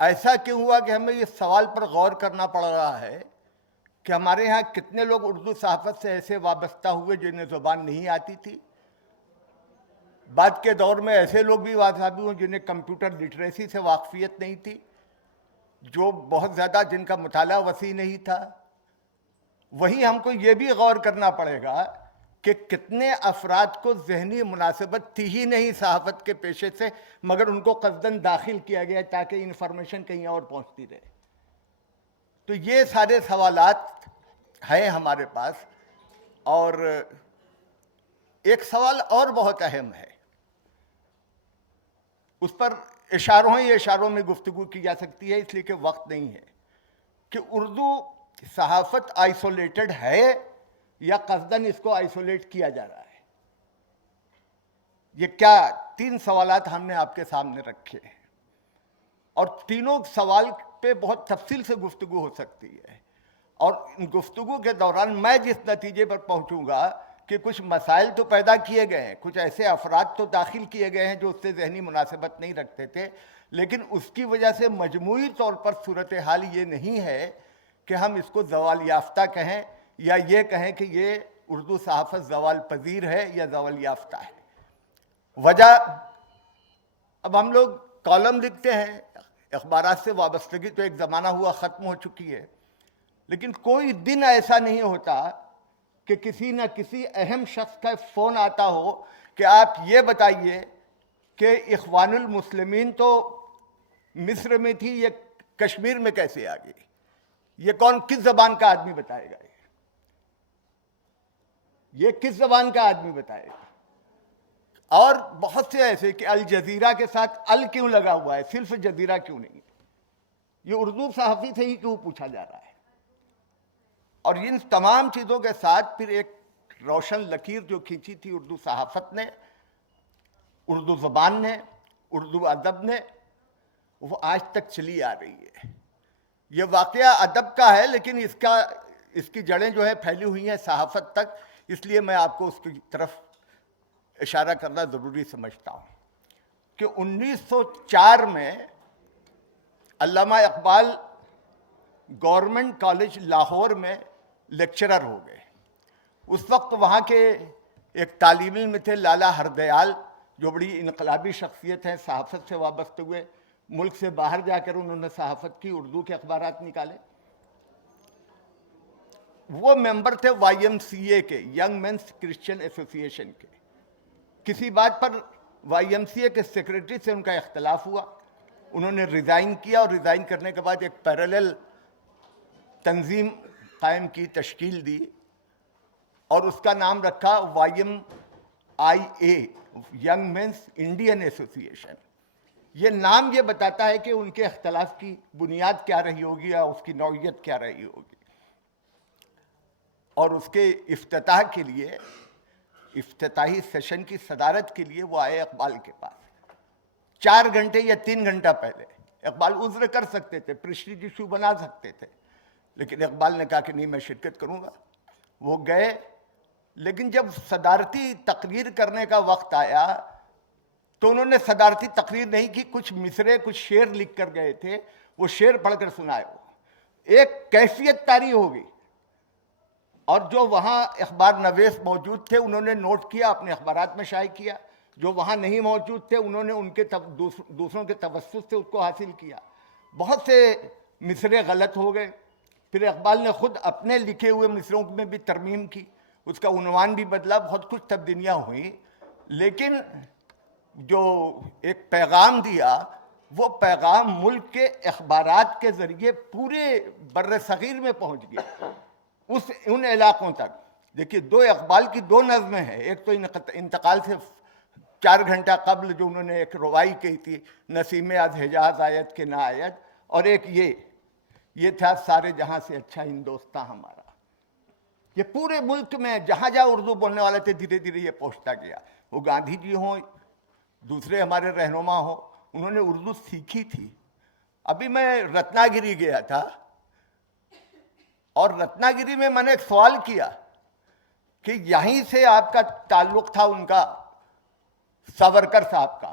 ایسا کیوں ہوا کہ ہمیں اس سوال پر غور کرنا پڑ رہا ہے کہ ہمارے ہاں کتنے لوگ اردو صحافت سے ایسے وابستہ ہوئے جنہیں زبان نہیں آتی تھی. بعد کے دور میں ایسے لوگ بھی وابستہ ہوئے جنہیں کمپیوٹر لٹریسی سے واقفیت نہیں تھی, جو بہت زیادہ جن کا مطالعہ وسیع نہیں تھا. وہیں ہم کو یہ بھی غور کرنا پڑے گا کہ کتنے افراد کو ذہنی مناسبت تھی ہی نہیں صحافت کے پیشے سے, مگر ان کو قصداً داخل کیا گیا تاکہ انفارمیشن کہیں اور پہنچتی رہے. تو یہ سارے سوالات ہیں ہمارے پاس. اور ایک سوال اور بہت اہم ہے, اس پر اشاروں میں گفتگو کی جا سکتی ہے, اس لیے کہ وقت نہیں ہے, کہ اردو صحافت آئسولیٹڈ ہے یا قصداً اس کو آئسولیٹ کیا جا رہا ہے. یہ کیا 3 سوالات ہم نے آپ کے سامنے رکھے ہیں, اور تینوں سوال پہ بہت تفصیل سے گفتگو ہو سکتی ہے. اور ان گفتگو کے دوران میں جس نتیجے پر پہنچوں گا کہ کچھ مسائل تو پیدا کیے گئے ہیں, کچھ ایسے افراد تو داخل کیے گئے ہیں جو اس سے ذہنی مناسبت نہیں رکھتے تھے, لیکن اس کی وجہ سے مجموعی طور پر صورتحال یہ نہیں ہے کہ ہم اس کو زوال یافتہ کہیں یا یہ کہیں کہ یہ اردو صحافت زوال پذیر ہے یا زوال یافتہ ہے. وجہ, اب ہم لوگ کالم لکھتے ہیں, اخبارات سے وابستگی تو ایک زمانہ ہوا ختم ہو چکی ہے, لیکن کوئی دن ایسا نہیں ہوتا کہ کسی نہ کسی اہم شخص کا فون آتا ہو کہ آپ یہ بتائیے کہ اخوان المسلمین تو مصر میں تھی, یہ کشمیر میں کیسے آ گئی, یہ کون کس زبان کا آدمی بتائے گا, یہ کس زبان کا آدمی بتائے گا. اور بہت سے ایسے کہ الجزیرہ کے ساتھ ال کیوں لگا ہوا ہے, صرف جزیرہ کیوں نہیں, یہ اردو صحافی سے ہی کیوں پوچھا جا رہا ہے. اور ان تمام چیزوں کے ساتھ پھر ایک روشن لکیر جو کھینچی تھی اردو صحافت نے, اردو زبان نے, اردو ادب نے, وہ آج تک چلی آ رہی ہے. یہ واقعہ ادب کا ہے, لیکن اس کی جڑیں جو ہے پھیلی ہوئی ہیں صحافت تک, اس لیے میں آپ کو اس کی طرف اشارہ کرنا ضروری سمجھتا ہوں کہ 1904 میں علامہ اقبال گورنمنٹ کالج لاہور میں لیکچرر ہو گئے. اس وقت وہاں کے ایک طالب علم تھے لالا ہردیال, جو بڑی انقلابی شخصیت ہیں, صحافت سے وابستہ ہوئے, ملک سے باہر جا کر انہوں نے صحافت کی, اردو کے اخبارات نکالے. وہ ممبر تھے وائی ایم سی اے کے, ینگ مینس کرسچن ایسوسی ایشن کے. کسی بات پر وائی ایم سی اے کے سیکرٹری سے ان کا اختلاف ہوا, انہوں نے ریزائن کیا, اور ریزائن کرنے کے بعد ایک پیرالل تنظیم قائم کی, تشکیل دی, اور اس کا نام رکھا وائی ایم آئی اے, ینگ مینس انڈین ایسوسی ایشن. یہ نام یہ بتاتا ہے کہ ان کے اختلاف کی بنیاد کیا رہی ہوگی یا اس کی نوعیت کیا رہی ہوگی. اور اس کے افتتاح کے لیے, افتتاحی سیشن کی صدارت کے لیے وہ آئے اقبال کے پاس 4 گھنٹے یا 3 گھنٹہ پہلے. اقبال عذر کر سکتے تھے, پریسٹیج ایشو بنا سکتے تھے, لیکن اقبال نے کہا کہ نہیں, میں شرکت کروں گا. وہ گئے, لیکن جب صدارتی تقریر کرنے کا وقت آیا تو انہوں نے صدارتی تقریر نہیں کی, کچھ مصرے, کچھ شعر لکھ کر گئے تھے, وہ شعر پڑھ کر سنائے. وہ ایک کیفیت طاری ہو گئی, اور جو وہاں اخبار نویس موجود تھے انہوں نے نوٹ کیا, اپنے اخبارات میں شائع کیا. جو وہاں نہیں موجود تھے انہوں نے ان کے دوسروں کے توسط سے اس کو حاصل کیا. بہت سے مصرے غلط ہو گئے. پھر اقبال نے خود اپنے لکھے ہوئے مصروں میں بھی ترمیم کی, اس کا عنوان بھی بدلا, بہت کچھ تبدیلیاں ہوئیں. لیکن جو ایک پیغام دیا, وہ پیغام ملک کے اخبارات کے ذریعے پورے بر صغیر میں پہنچ گیا, ان علاقوں تک. دیکھیے, 2 اقبال کی 2 نظمیں ہیں. ایک تو انتقال سے 4 گھنٹہ قبل جو انہوں نے ایک روائی کی تھی, نسیم از حجاز آیت کے نہ آیت, اور ایک یہ تھا سارے جہاں سے اچھا ہندوستان ہمارا. یہ پورے ملک میں جہاں جہاں اردو بولنے والے تھے دھیرے دھیرے یہ پہنچتا گیا. وہ گاندھی جی ہوں, دوسرے ہمارے رہنما ہوں, انہوں نے اردو سیکھی تھی. ابھی میں رتنا گری گیا تھا, اور رتنا گری میں نے ایک سوال کیا کہ یہیں سے آپ کا تعلق تھا ان کا ساورکر صاحب کا.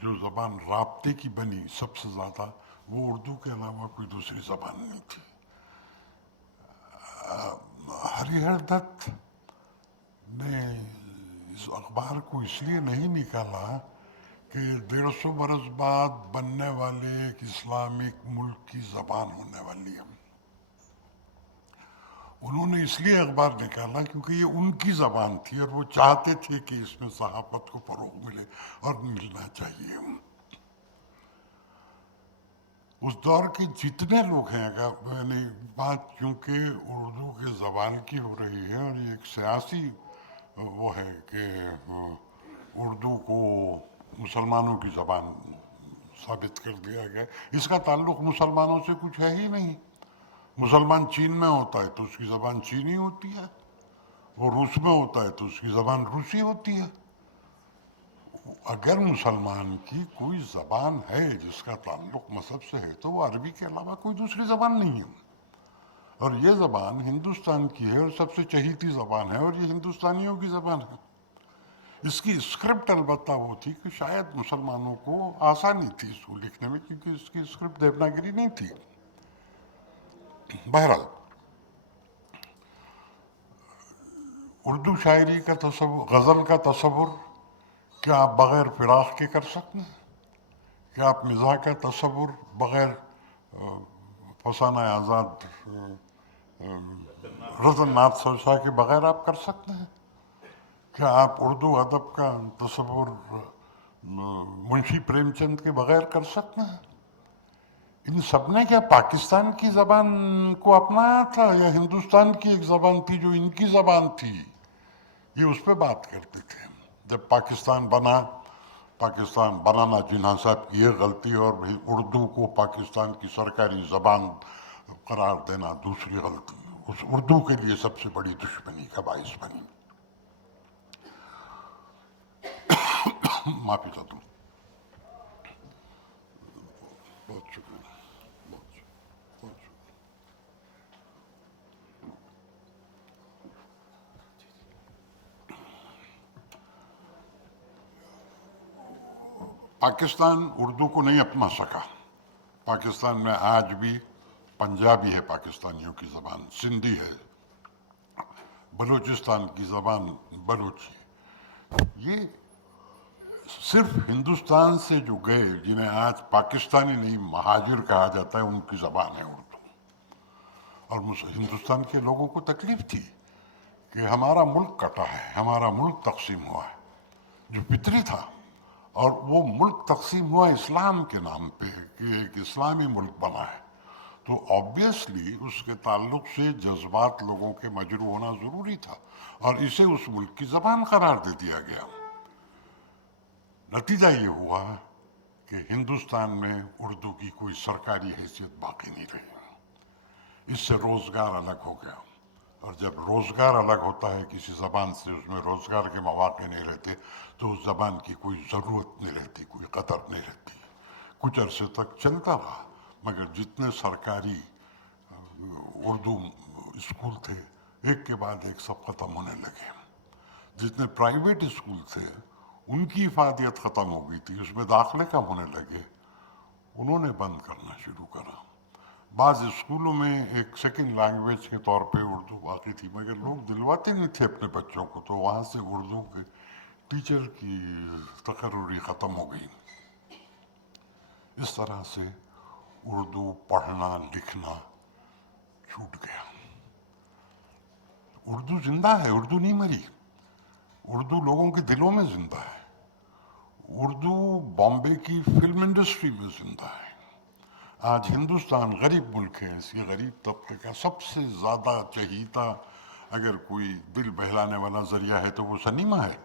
جو زبان رابطے کی بنی سب سے زیادہ، وہ اردو کے علاوہ کوئی دوسری زبان نہیں تھی۔ ہری ہر دت نے اس اخبار کو اس لیے نہیں نکالا کہ 150 برس بعد بننے والے ایک اسلامک ملک کی زبان ہونے والی ہے۔ انہوں نے اس لیے اخبار نکالا کیونکہ یہ ان کی زبان تھی اور وہ چاہتے تھے کہ اس میں صحافت کو فروغ ملے اور ملنا چاہیے۔ اس دور کے جتنے لوگ ہیں، یعنی بات چونکہ اردو کے زبان کی ہو رہی ہے اور یہ ایک سیاسی وہ ہے کہ اردو کو مسلمانوں کی زبان ثابت کر دیا گیا، اس کا تعلق مسلمانوں سے کچھ ہے ہی نہیں۔ مسلمان چین میں ہوتا ہے تو اس کی زبان چینی ہوتی ہے، وہ روس میں ہوتا ہے تو اس کی زبان روسی ہوتی ہے۔ اگر مسلمان کی کوئی زبان ہے جس کا تعلق مذہب سے ہے تو وہ عربی کے علاوہ کوئی دوسری زبان نہیں ہے، اور یہ زبان ہندوستان کی ہے اور سب سے چہیتی زبان ہے، اور یہ ہندوستانیوں کی زبان ہے۔ اس کی اسکرپٹ البتہ وہ تھی کہ شاید مسلمانوں کو آسانی تھی اس کو لکھنے میں، کیونکہ اس کی اسکرپٹ دیوناگری نہیں تھی۔ بہرحال اردو شاعری کا تصور، غزل کا تصور کیا آپ بغیر فراق کے کر سکتے ہیں؟ کیا آپ مزاح کا تصور بغیر فسانہ آزاد رتن ناتھ سرسا کے بغیر آپ کر سکتے ہیں؟ کیا آپ اردو ادب کا تصور منشی پریم چند کے بغیر کر سکتے ہیں؟ ان سب نے کیا پاکستان کی زبان کو اپنایا تھا یا ہندوستان کی ایک زبان تھی جو ان کی زبان تھی؟ یہ اس پہ بات کرتے تھے۔ جب پاکستان بنانا جناح صاحب کی یہ غلطی، اور اردو کو پاکستان کی سرکاری زبان قرار دینا دوسری غلطی، اس اردو کے لیے سب سے بڑی دشمنی کا باعث بنی۔ معافی چاہتا ہوں۔ بہت شکریہ، بہت شکریہ، بہت شکریہ۔ پاکستان اردو کو نہیں اپنا سکا۔ پاکستان میں آج بھی پنجابی ہے پاکستانیوں کی زبان، سندھی ہے، بلوچستان کی زبان بلوچی۔ یہ صرف ہندوستان سے جو گئے، جنہیں آج پاکستانی نہیں مہاجر کہا جاتا ہے، ان کی زبان ہے اردو۔ اور ہندوستان کے لوگوں کو تکلیف تھی کہ ہمارا ملک کٹا ہے، ہمارا ملک تقسیم ہوا ہے، جو فطری تھا، اور وہ ملک تقسیم ہوا اسلام کے نام پہ کہ ایک اسلامی ملک بنا ہے، تو آبویسلی اس کے تعلق سے جذبات لوگوں کے مجروح ہونا ضروری تھا، اور اسے اس ملک کی زبان قرار دے دیا گیا۔ نتیجہ یہ ہوا کہ ہندوستان میں اردو کی کوئی سرکاری حیثیت باقی نہیں رہی۔ اس سے روزگار الگ ہو گیا، اور جب روزگار الگ ہوتا ہے کسی زبان سے، اس میں روزگار کے مواقع نہیں رہتے تو اس زبان کی کوئی ضرورت نہیں رہتی، کوئی قدر نہیں رہتی۔ کچھ عرصے تک چلتا رہا، مگر جتنے سرکاری اردو اسکول تھے ایک کے بعد ایک سب ختم ہونے لگے۔ جتنے پرائیویٹ اسکول تھے ان کی افادیت ختم ہو گئی تھی، اس میں داخلے کم ہونے لگے، انہوں نے بند کرنا شروع کرا۔ بعض اسکولوں میں ایک سیکنڈ لینگویج کے طور پہ اردو باقی تھی، مگر لوگ دلواتے نہیں تھے اپنے بچوں کو، تو وہاں سے اردو کے ٹیچر کی تقرری ختم ہو گئی۔ اس طرح سے اردو پڑھنا لکھنا چھوٹ گیا۔ اردو زندہ ہے، اردو نہیں مری، اردو لوگوں کے دلوں میں زندہ ہے۔ اردو بامبے کی فلم انڈسٹری میں زندہ ہے۔ آج ہندوستان غریب ملک ہے، اس کے غریب طبقے کا سب سے زیادہ چہیتا اگر کوئی دل بہلانے والا ذریعہ ہے تو وہ سنیما ہے۔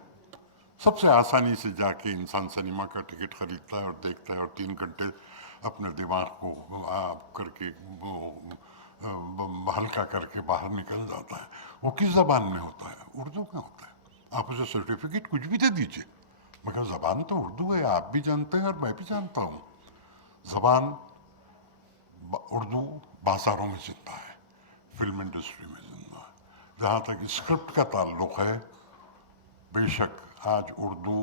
سب سے آسانی سے جا کے انسان سنیما کا ٹکٹ خریدتا ہے اور دیکھتا ہے، اور 3 گھنٹے اپنے دماغ کو کر کے ہلکا کر کے باہر نکل جاتا ہے۔ وہ کس زبان میں ہوتا ہے؟ اردو میں ہوتا ہے۔ آپ اسے سرٹیفکیٹ کچھ بھی دے دیجئے، مگر زبان تو اردو ہے، آپ بھی جانتے ہیں اور میں بھی جانتا ہوں۔ زبان اردو بازاروں میں زندہ ہے، فلم انڈسٹری میں زندہ ہے۔ جہاں تک اسکرپٹ کا تعلق ہے، بے شک آج اردو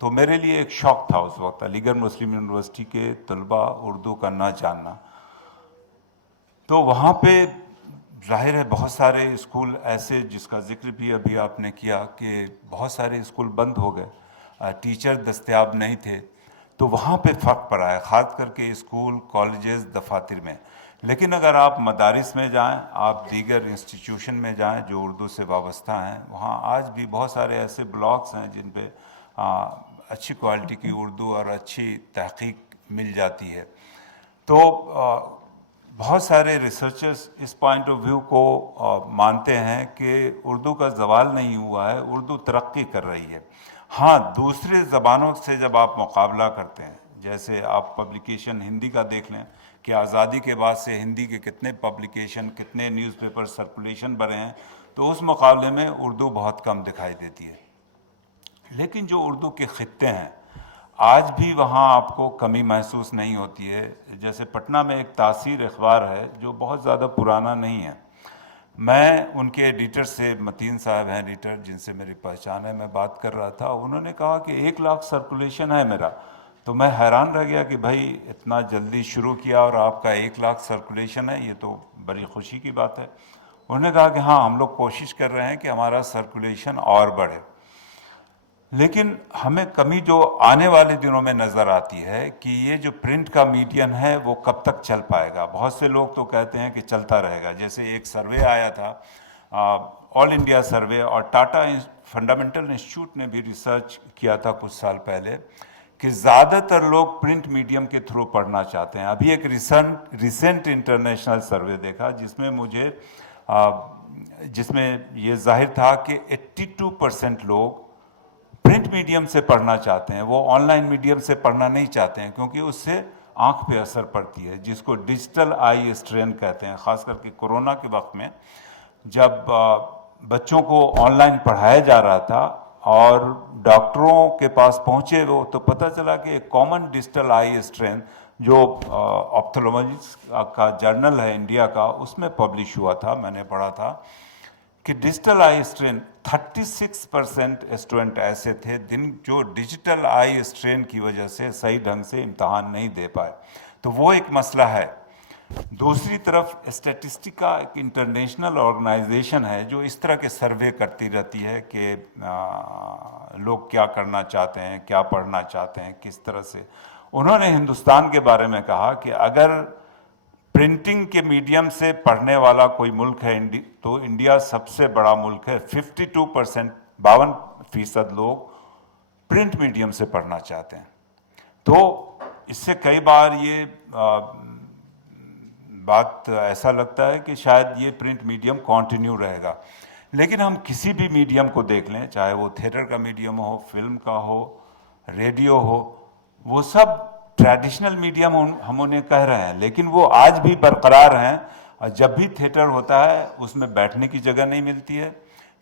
تو میرے لیے ایک شوق تھا اس وقت علی گڑھ مسلم یونیورسٹی کے طلباء اردو کا نہ جاننا. تو وہاں پہ ظاہر ہے بہت سارے اسکول ایسے، جس کا ذکر بھی ابھی آپ نے کیا کہ بہت سارے اسکول بند ہو گئے، ٹیچر دستیاب نہیں تھے، تو وہاں پہ فرق پڑا ہے، خاص کر کے اسکول، کالجز، دفاتر میں. لیکن اگر آپ مدارس میں جائیں، آپ دیگر انسٹیٹیوشن میں جائیں جو اردو سے وابستہ ہیں، وہاں آج بھی بہت سارے ایسے بلاگس ہیں جن پہ اچھی کوالٹی کی اردو اور اچھی تحقیق مل جاتی ہے. تو بہت سارے ریسرچرز اس پوائنٹ آف ویو کو مانتے ہیں کہ اردو کا زوال نہیں ہوا ہے، اردو ترقی کر رہی ہے. ہاں، دوسرے زبانوں سے جب آپ مقابلہ کرتے ہیں، جیسے آپ پبلیکیشن ہندی کا دیکھ لیں کہ آزادی کے بعد سے ہندی کے کتنے پبلیکیشن، کتنے نیوز پیپر سرکولیشن بڑھے ہیں، تو اس مقابلے میں اردو بہت کم دکھائی دیتی ہے. لیکن جو اردو کے خطے ہیں، آج بھی وہاں آپ کو کمی محسوس نہیں ہوتی ہے. جیسے پٹنہ میں ایک تاثیر اخبار ہے جو بہت زیادہ پرانا نہیں ہے. میں ان کے ایڈیٹر سے، متین صاحب ہیں ایڈیٹر جن سے میری پہچان ہے، میں بات کر رہا تھا. انہوں نے کہا کہ 1 لاکھ سرکولیشن ہے میرا. تو میں حیران رہ گیا کہ بھائی اتنا جلدی شروع کیا اور آپ کا 1 لاکھ سرکولیشن ہے، یہ تو بڑی خوشی کی بات ہے. انہوں نے کہا کہ ہاں، ہم لوگ کوشش کر رہے ہیں کہ ہمارا سرکولیشن اور بڑھے. لیکن ہمیں کمی جو آنے والے دنوں میں نظر آتی ہے کہ یہ جو پرنٹ کا میڈیم ہے وہ کب تک چل پائے گا. بہت سے لوگ تو کہتے ہیں کہ چلتا رہے گا. جیسے ایک سروے آیا تھا، آل انڈیا سروے، اور ٹاٹا فنڈامنٹل انسٹیٹیوٹ نے بھی ریسرچ کیا تھا کچھ سال پہلے، کہ زیادہ تر لوگ پرنٹ میڈیم کے تھرو پڑھنا چاہتے ہیں. ابھی ایک ریسنٹ انٹرنیشنل سروے دیکھا جس میں یہ ظاہر تھا کہ 82% لوگ پرنٹ میڈیم سے پڑھنا چاہتے ہیں، وہ آن لائن میڈیم سے پڑھنا نہیں چاہتے ہیں، کیونکہ اس سے آنکھ پہ اثر پڑتی ہے، جس کو ڈیجیٹل آئی اسٹرین کہتے ہیں. خاص کر کے کورونا کے وقت میں جب بچوں کو آن لائن پڑھایا جا رہا تھا اور ڈاکٹروں کے پاس پہنچے وہ، تو پتہ چلا کہ ایک کامن ڈیجیٹل آئی اسٹرین جو آپتھالمولوجسٹ کا جرنل ہے انڈیا کا، اس میں پبلش ہوا تھا. میں نے پڑھا تھا کہ ڈیجیٹل آئی اسٹرین 36% اسٹوڈنٹ ایسے تھے جو ڈیجیٹل آئی اسٹرین کی وجہ سے صحیح ڈھنگ سے امتحان نہیں دے پائے. تو وہ ایک مسئلہ ہے. دوسری طرف اسٹیٹسٹکا ایک انٹرنیشنل آرگنائزیشن ہے جو اس طرح کے سروے کرتی رہتی ہے کہ لوگ کیا کرنا چاہتے ہیں، کیا پڑھنا چاہتے ہیں، کس طرح سے. انہوں نے ہندوستان کے بارے میں کہا کہ اگر پرنٹنگ کے میڈیم سے پڑھنے والا کوئی ملک ہے تو انڈیا سب سے بڑا ملک ہے. 52% لوگ پرنٹ میڈیم سے پڑھنا چاہتے ہیں. تو اس سے کئی بار یہ بات ایسا لگتا ہے کہ شاید یہ پرنٹ میڈیم کنٹینیو رہے گا. لیکن ہم کسی بھی میڈیم کو دیکھ لیں، چاہے وہ تھیٹر کا میڈیم ہو، فلم کا ہو، ریڈیو ہو، وہ سب ٹریڈیشنل میڈیم ہم انہیں کہہ رہے ہیں، لیکن وہ آج بھی برقرار ہیں. جب بھی تھیٹر ہوتا ہے اس میں بیٹھنے کی جگہ نہیں ملتی ہے،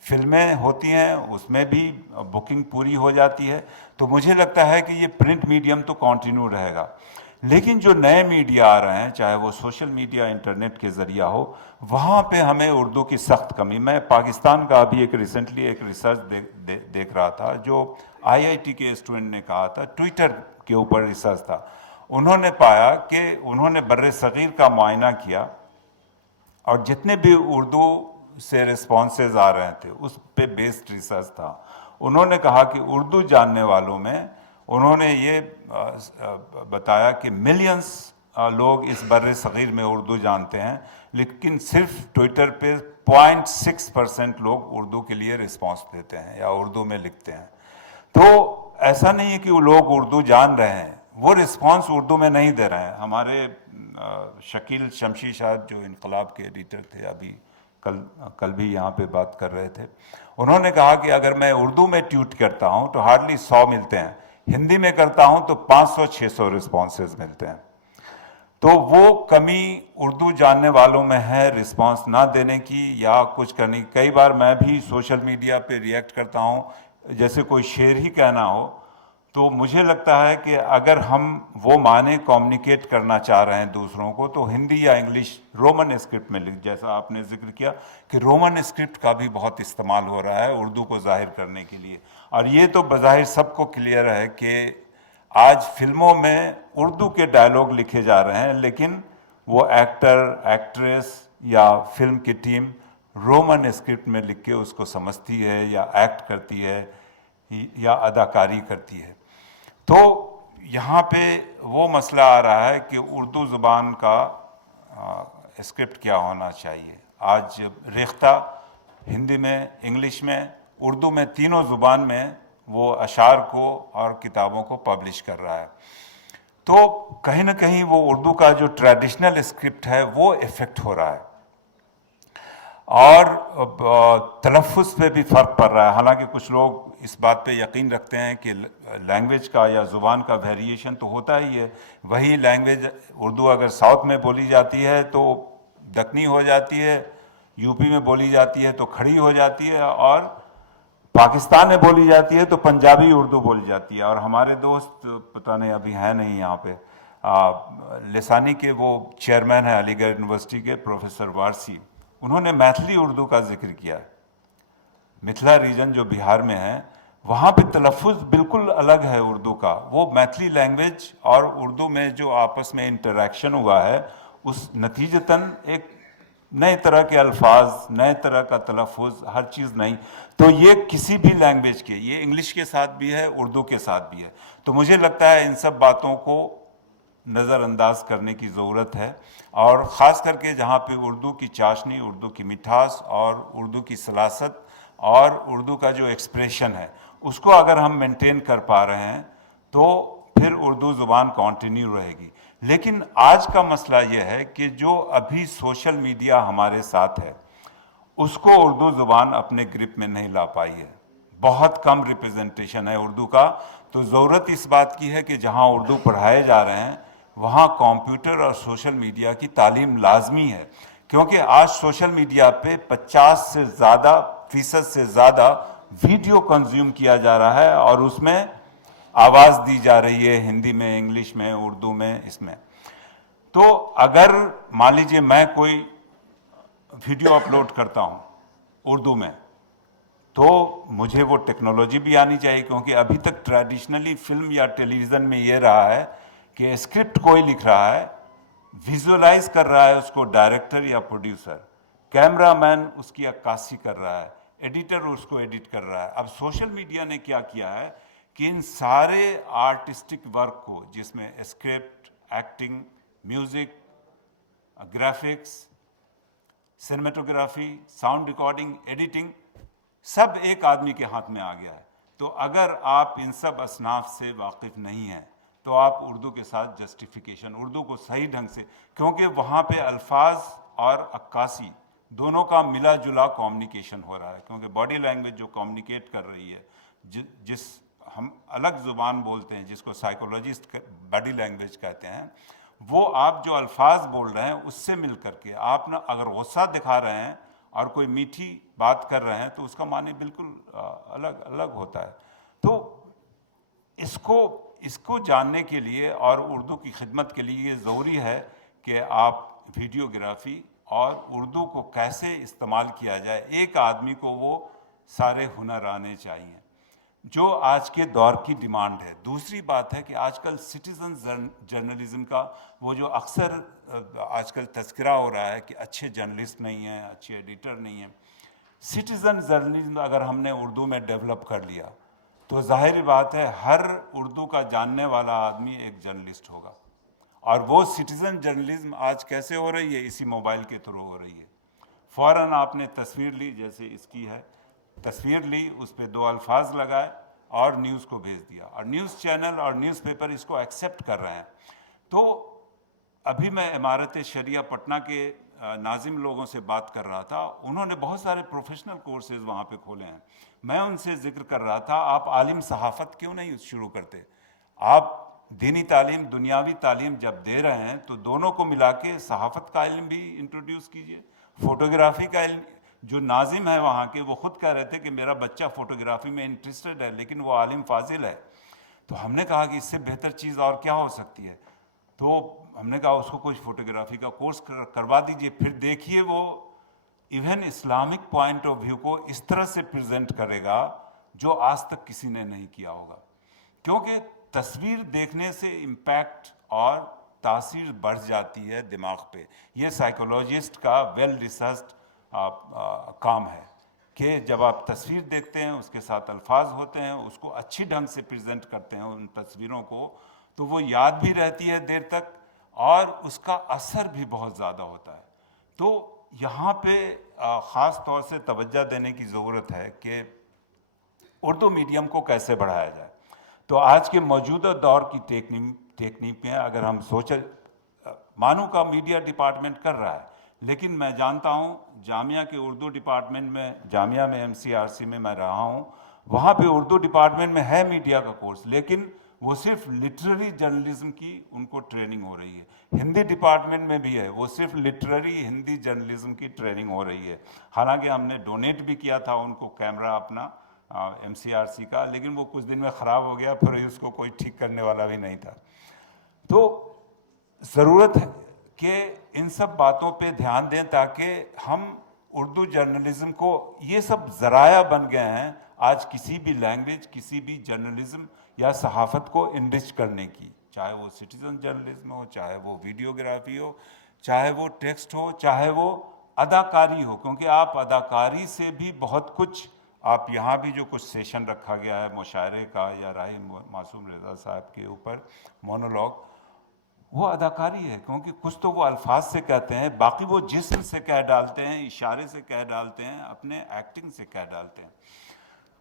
فلمیں ہوتی ہیں اس میں بھی بکنگ پوری ہو جاتی ہے. تو مجھے لگتا ہے کہ یہ پرنٹ میڈیم تو کنٹینیو رہے گا. لیکن جو نئے میڈیا آ رہے ہیں، چاہے وہ سوشل میڈیا، انٹرنیٹ کے ذریعہ ہو، وہاں پہ ہمیں اردو کی سخت کمی. میں پاکستان کا ابھی ریسنٹلی ایک ریسرچ دیکھ رہا تھا جو IIT کے اسٹوڈنٹ نے کہا تھا، ٹویٹر کے اوپر ریسرچ تھا. انہوں نے پایا کہ انہوں نے بر صغیر کا معائنہ کیا اور جتنے بھی اردو سے رسپانسز آ رہے تھے اس پہ بیسڈ ریسرچ تھا. انہوں نے کہا کہ اردو جاننے والوں میں انہوں نے یہ بتایا کہ ملینز لوگ اس بر صغیر میں اردو جانتے ہیں، لیکن صرف ٹویٹر پہ 0.6% لوگ اردو کے لیے رسپانس دیتے ہیں یا اردو میں لکھتے ہیں. تو ایسا نہیں ہے کہ وہ لوگ اردو جان رہے ہیں، وہ رسپانس اردو میں نہیں دے رہے ہیں. ہمارے شکیل شمشی صاحب جو انقلاب کے ایڈیٹر تھے، ابھی کل بھی یہاں پہ بات کر رہے تھے، انہوں نے کہا کہ اگر میں اردو میں ٹویٹ کرتا ہوں تو ہارڈلی 100 ملتے ہیں، ہندی میں کرتا ہوں تو 500-600 رسپانسز ملتے ہیں. تو وہ کمی اردو جاننے والوں میں ہے، رسپانس نہ دینے کی یا کچھ کرنے کی. کئی بار میں بھی سوشل میڈیا پہ ریئیکٹ کرتا ہوں، جیسے کوئی شعر ہی کہنا ہو تو مجھے لگتا ہے کہ اگر ہم وہ معنی کمیونیکیٹ کرنا چاہ رہے ہیں دوسروں کو تو ہندی یا انگلش رومن اسکرپٹ میں لکھ، جیسا آپ نے ذکر کیا کہ رومن اسکرپٹ کا بھی بہت استعمال ہو رہا ہے اردو کو ظاہر کرنے کے لیے، اور یہ تو بظاہر سب کو کلیئر ہے کہ آج فلموں میں اردو کے ڈائلاگ لکھے جا رہے ہیں، لیکن وہ ایکٹر ایکٹریس یا فلم کی ٹیم رومن اسکرپٹ میں لکھ کے اس کو سمجھتی ہے یا ایکٹ کرتی ہے یا اداکاری کرتی ہے۔ تو یہاں پہ وہ مسئلہ آ رہا ہے کہ اردو زبان کا اسکرپٹ کیا ہونا چاہیے۔ آج ریختہ ہندی میں، انگلش میں، اردو میں، تینوں زبان میں وہ اشعار کو اور کتابوں کو پبلش کر رہا ہے، تو کہیں نہ کہیں وہ اردو کا جو ٹریڈیشنل اسکرپٹ ہے وہ افیکٹ ہو رہا ہے، اور تلفظ پہ بھی فرق پڑ رہا ہے۔ حالانکہ کچھ لوگ اس بات پہ یقین رکھتے ہیں کہ لینگویج کا یا زبان کا ویریشن تو ہوتا ہی ہے، وہی لینگویج اردو اگر ساؤتھ میں بولی جاتی ہے تو دکنی ہو جاتی ہے، یو پی میں بولی جاتی ہے تو کھڑی ہو جاتی ہے، اور پاکستان میں بولی جاتی ہے تو پنجابی اردو بولی جاتی ہے۔ اور ہمارے دوست پتہ نہیں ابھی ہیں نہیں یہاں پہ، لسانی کے وہ چیئرمین ہیں علی گڑھ یونیورسٹی کے، پروفیسر وارسی، انہوں نے میتھلی اردو کا ذکر کیا ہے۔ متھلا ریجن جو بہار میں ہے وہاں پہ تلفظ بالکل الگ ہے اردو کا، وہ میتھلی لینگویج اور اردو میں جو آپس میں انٹریکشن ہوا ہے اس نتیجتاً ایک نئے طرح کے الفاظ، نئے طرح کا تلفظ، ہر چیز نہیں، تو یہ کسی بھی لینگویج کے، یہ انگلش کے ساتھ بھی ہے، اردو کے ساتھ بھی ہے۔ تو مجھے لگتا ہے ان سب باتوں کو نظر انداز کرنے کی ضرورت ہے، اور خاص کر کے جہاں پہ اردو کی چاشنی، اردو کی مٹھاس اور اردو کی سلاست اور اردو کا جو ایکسپریشن ہے اس کو اگر ہم مینٹین کر پا رہے ہیں تو پھر اردو زبان کنٹینیو رہے گی۔ لیکن آج کا مسئلہ یہ ہے کہ جو ابھی سوشل میڈیا ہمارے ساتھ ہے اس کو اردو زبان اپنے گرپ میں نہیں لا پائی ہے، بہت کم ریپرزنٹیشن ہے اردو کا۔ تو ضرورت اس بات کی ہے کہ جہاں اردو پڑھائے جا رہے ہیں وہاں کمپیوٹر اور سوشل میڈیا کی تعلیم لازمی ہے، کیونکہ آج سوشل میڈیا پہ 50% سے زیادہ ویڈیو کنزیوم کیا جا رہا ہے، اور اس میں آواز دی جا رہی ہے ہندی میں، انگلش میں، اردو میں، اس میں۔ تو اگر مان لیجیے میں کوئی ویڈیو اپلوڈ کرتا ہوں اردو میں تو مجھے وہ ٹیکنالوجی بھی آنی چاہیے، کیونکہ ابھی تک ٹریڈیشنلی فلم یا ٹیلی ویژن میں یہ رہا ہے کہ اسکرپٹ کوئی لکھ رہا ہے، ویژولائز کر رہا ہے اس کو ڈائریکٹر یا پروڈیوسر، کیمرہ مین اس کی عکاسی کر رہا ہے، ایڈیٹر اس کو ایڈٹ کر رہا ہے۔ اب سوشل میڈیا نے کیا کیا ہے کہ ان سارے آرٹسٹک ورک کو، جس میں script, acting, music, graphics, cinematography, sound recording, editing, سب ایک آدمی کے ہاتھ میں آ گیا ہے۔ تو اگر آپ ان سب اصناف سے واقف نہیں ہیں تو آپ اردو کے ساتھ جسٹیفیکیشن، اردو کو صحیح ڈھنگ سے، کیونکہ وہاں پہ الفاظ اور عکاسی دونوں کا ملا جلا کمیونیکیشن ہو رہا ہے، کیونکہ باڈی لینگویج جو کمیونیکیٹ کر رہی ہے، جس ہم الگ زبان بولتے ہیں جس کو سائیکولوجسٹ باڈی لینگویج کہتے ہیں، وہ آپ جو الفاظ بول رہے ہیں اس سے مل کر کے آپ نہ اگر غصہ دکھا رہے ہیں اور کوئی میٹھی بات کر رہے ہیں تو اس کا معنی بالکل الگ ہوتا ہے۔ تو اس کو جاننے کے لیے اور اردو کی خدمت کے لیے یہ ضروری ہے کہ آپ ویڈیوگرافی اور اردو کو کیسے استعمال کیا جائے، ایک آدمی کو وہ سارے ہنر آنے چاہیے، جو آج کے دور کی ڈیمانڈ ہے۔ دوسری بات ہے کہ آج کل سٹیزن جرنلزم کا وہ جو اکثر آج کل تذکرہ ہو رہا ہے کہ اچھے جرنلسٹ نہیں ہیں، اچھے ایڈیٹر نہیں ہیں، سٹیزن جرنلزم اگر ہم نے اردو میں ڈیولپ کر لیا تو ظاہری بات ہے ہر اردو کا جاننے والا آدمی ایک جرنلسٹ ہوگا۔ اور وہ سٹیزن جرنلزم آج کیسے ہو رہی ہے؟ اسی موبائل کے تھرو ہو رہی ہے۔ فوراً آپ نے تصویر لی، جیسے اس کی ہے، تصویر لی، اس پہ 2 الفاظ لگائے اور نیوز کو بھیج دیا، اور نیوز چینل اور نیوز پیپر اس کو ایکسیپٹ کر رہے ہیں۔ تو ابھی میں امارت شریعہ پٹنہ کے ناظم لوگوں سے بات کر رہا تھا، انہوں نے بہت سارے پروفیشنل کورسز وہاں پہ کھولے ہیں۔ میں ان سے ذکر کر رہا تھا آپ عالم صحافت کیوں نہیں شروع کرتے؟ آپ دینی تعلیم، دنیاوی تعلیم جب دے رہے ہیں تو دونوں کو ملا کے صحافت کا علم بھی انٹروڈیوس کیجئے، فوٹوگرافی کا علم۔ جو ناظم ہیں وہاں کے وہ خود کہہ رہے تھے کہ میرا بچہ فوٹوگرافی میں انٹرسٹڈ ہے لیکن وہ عالم فاضل ہے، تو ہم نے کہا کہ اس سے بہتر چیز اور کیا ہو سکتی ہے. تو ہم نے کہا اس کو کچھ فوٹوگرافی کا کورس کروا دیجئے, پھر دیکھیے وہ even Islamic point of view کو اس طرح سے پریزنٹ کرے گا جو آج تک کسی نے نہیں کیا ہوگا. کیونکہ تصویر دیکھنے سے امپیکٹ اور تاثیر بڑھ جاتی ہے دماغ پہ. یہ سائیکولوجسٹ کا ویل ریسرچڈ کام ہے کہ جب آپ تصویر دیکھتے ہیں, اس کے ساتھ الفاظ ہوتے ہیں, اس کو اچھی ڈھنگ سے پریزنٹ کرتے ہیں ان تصویروں کو, تو وہ یاد بھی رہتی ہے دیر تک اور اس کا اثر بھی بہت زیادہ ہوتا ہے. تو یہاں پہ خاص طور سے توجہ دینے کی ضرورت ہے کہ اردو میڈیم کو کیسے بڑھایا جائے. تو آج کے موجودہ دور کی ٹیکنیک میں اگر ہم سوچیں, مانو کا میڈیا ڈپارٹمنٹ کر رہا ہے, لیکن میں جانتا ہوں جامعہ کے اردو ڈپارٹمنٹ میں, جامعہ میں MCRC میں میں رہا ہوں, وہاں پہ اردو ڈپارٹمنٹ میں ہے میڈیا کا کورس, لیکن وہ صرف لٹریری جرنلزم کی ان کو ٹریننگ ہو رہی ہے. ہندی ڈپارٹمنٹ میں بھی ہے, وہ صرف لٹریری ہندی جرنلزم کی ٹریننگ ہو رہی ہے. حالانکہ ہم نے ڈونیٹ بھی کیا تھا ان کو کیمرہ اپنا MCRC کا, لیکن وہ کچھ دن میں خراب ہو گیا, پھر اس کو کوئی ٹھیک کرنے والا بھی نہیں تھا. تو ضرورت ہے کہ ان سب باتوں پہ دھیان دیں تاکہ ہم اردو جرنلزم کو, یہ سب ذرائع بن گئے ہیں آج کسی بھی لینگویج, کسی بھی جرنلزم یا صحافت کو انرچ کرنے کی, چاہے وہ سٹیزن جرنلزم ہو, چاہے وہ ویڈیوگرافی ہو, چاہے وہ ٹیکسٹ ہو, چاہے وہ اداکاری ہو. کیونکہ آپ اداکاری سے بھی بہت کچھ, آپ یہاں بھی جو کچھ سیشن رکھا گیا ہے مشاعرے کا یا راہی معصوم رضا صاحب کے اوپر مونولوگ, وہ اداکاری ہے. کیونکہ کچھ تو وہ الفاظ سے کہتے ہیں, باقی وہ جسم سے کہہ ڈالتے ہیں, اشارے سے کہہ ڈالتے ہیں, اپنے ایکٹنگ سے کہہ ڈالتے ہیں.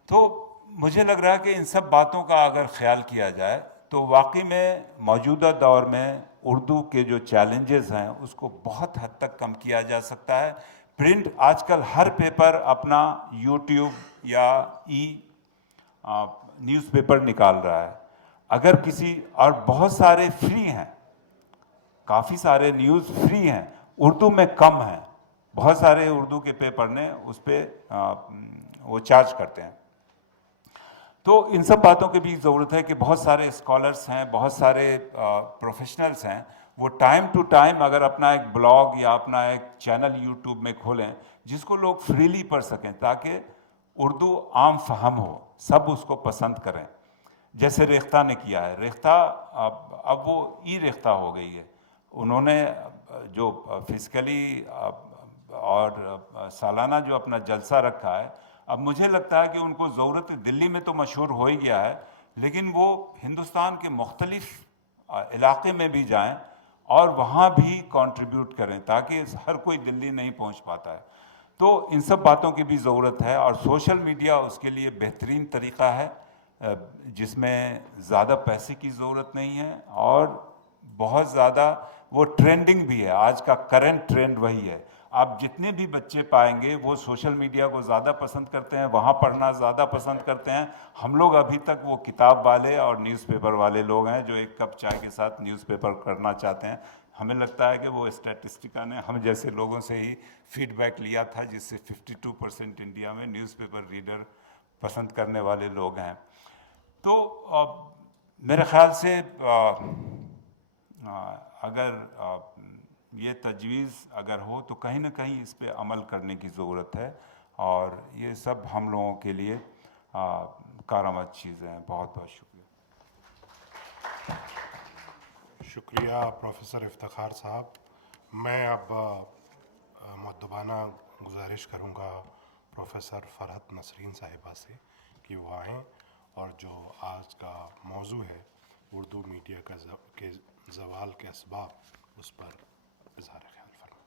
تو مجھے لگ رہا ہے کہ ان سب باتوں کا اگر خیال کیا جائے تو واقعی میں موجودہ دور میں اردو کے جو چیلنجز ہیں اس کو بہت حد تک کم کیا جا سکتا ہے. پرنٹ آج کل ہر پیپر اپنا یوٹیوب یا نیوز پیپر نکال رہا ہے. اگر کسی, اور بہت سارے فری ہیں, کافی سارے نیوز فری ہیں, اردو میں کم ہیں. بہت سارے اردو کے پیپر نے اس پہ وہ چارج کرتے ہیں. تو ان سب باتوں کی بھی ضرورت ہے کہ بہت سارے اسکالرس ہیں, بہت سارے پروفیشنلز ہیں, وہ ٹائم ٹو ٹائم اگر اپنا ایک بلاگ یا اپنا ایک چینل یوٹیوب میں کھولیں جس کو لوگ فریلی پڑھ سکیں, تاکہ اردو عام فہم ہو, سب اس کو پسند کریں. جیسے ریختہ نے کیا ہے, ریختہ اب وہ ریختہ ہو گئی ہے. انہوں نے جو فزیکلی اور سالانہ جو اپنا جلسہ رکھا ہے, اب مجھے لگتا ہے کہ ان کو ضرورت ہے, دلی میں تو مشہور ہو ہی گیا ہے, لیکن وہ ہندوستان کے مختلف علاقے میں بھی جائیں اور وہاں بھی کنٹریبیوٹ کریں, تاکہ ہر کوئی دلی نہیں پہنچ پاتا ہے. تو ان سب باتوں کی بھی ضرورت ہے, اور سوشل میڈیا اس کے لیے بہترین طریقہ ہے جس میں زیادہ پیسے کی ضرورت نہیں ہے, اور بہت زیادہ وہ ٹرینڈنگ بھی ہے. آج کا کرنٹ ٹرینڈ وہی ہے. آپ جتنے بھی بچے پائیں گے وہ سوشل میڈیا کو زیادہ پسند کرتے ہیں, وہاں پڑھنا زیادہ پسند کرتے ہیں. ہم لوگ ابھی تک وہ کتاب والے اور نیوز پیپر والے لوگ ہیں جو ایک کپ چائے کے ساتھ نیوز پیپر کرنا چاہتے ہیں. ہمیں لگتا ہے کہ وہ اسٹیٹسٹکا نے ہم جیسے لوگوں سے ہی فیڈ بیک لیا تھا, جس سے 52% انڈیا میں نیوز پیپر ریڈر پسند کرنے والے لوگ ہیں. تو میرے خیال سے اگر یہ تجویز اگر ہو تو کہیں نہ کہیں اس پہ عمل کرنے کی ضرورت ہے, اور یہ سب ہم لوگوں کے لیے کارآمد چیزیں ہیں. بہت بہت شکریہ. شکریہ پروفیسر افتخار صاحب. میں اب مؤدبانہ گزارش کروں گا پروفیسر فرحت نسرین صاحبہ سے کہ وہ آئیں اور جو آج کا موضوع ہے اردو میڈیا کا کے زوال کے اسباب, اس پر اظہار خیال فرمائیں.